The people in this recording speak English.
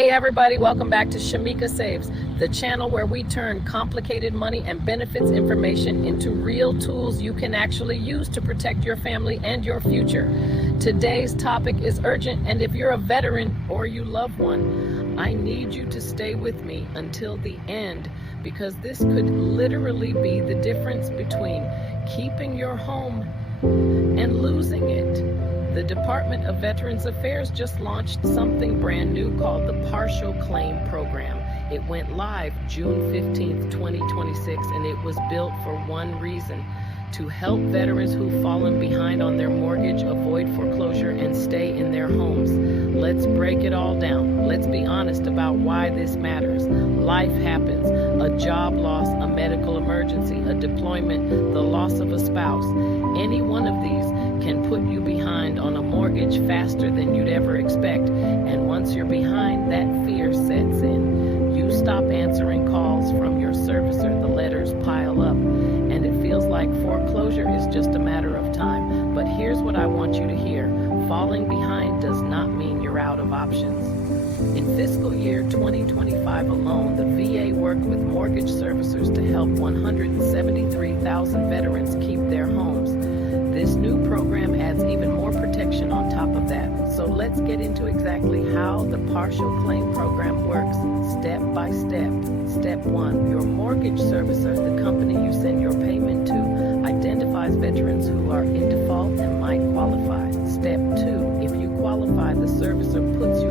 Hey everybody, welcome back to Shamika Saves, the channel where we turn complicated money and benefits information into real tools you can actually use to protect your family and your future. Today's topic is urgent, and if you're a veteran or you love one, I need you to stay with me until the end, because this could literally be the difference between keeping your home and losing it. The Department of Veterans Affairs just launched something brand new called the Partial Claim Program. It went live June 15th, 2026, and it was built for one reason: to help veterans who've fallen behind on their mortgage avoid foreclosure and stay in their homes. Let's break it all down. Let's be honest about why this matters. Life happens: a job loss, a medical emergency, a deployment, the loss of a spouse. Any one of these can put you behind on a mortgage faster than you'd ever expect. And once you're behind, that fear sets in. You stop answering calls from your servicer, the letters pile up, and it feels like foreclosure is just a matter of time. But here's what I want you to hear: falling behind does not mean you're out of options. In fiscal year 2025 alone, the VA worked with mortgage servicers to help 173,000 veterans keep their homes. This new program adds even more protection on top of that. So let's get into exactly how the Partial Claim Program works, step by step. Step 1, your mortgage servicer, the company you send your payment to, identifies veterans who are in default and might qualify. Step 2, if you qualify, the servicer puts you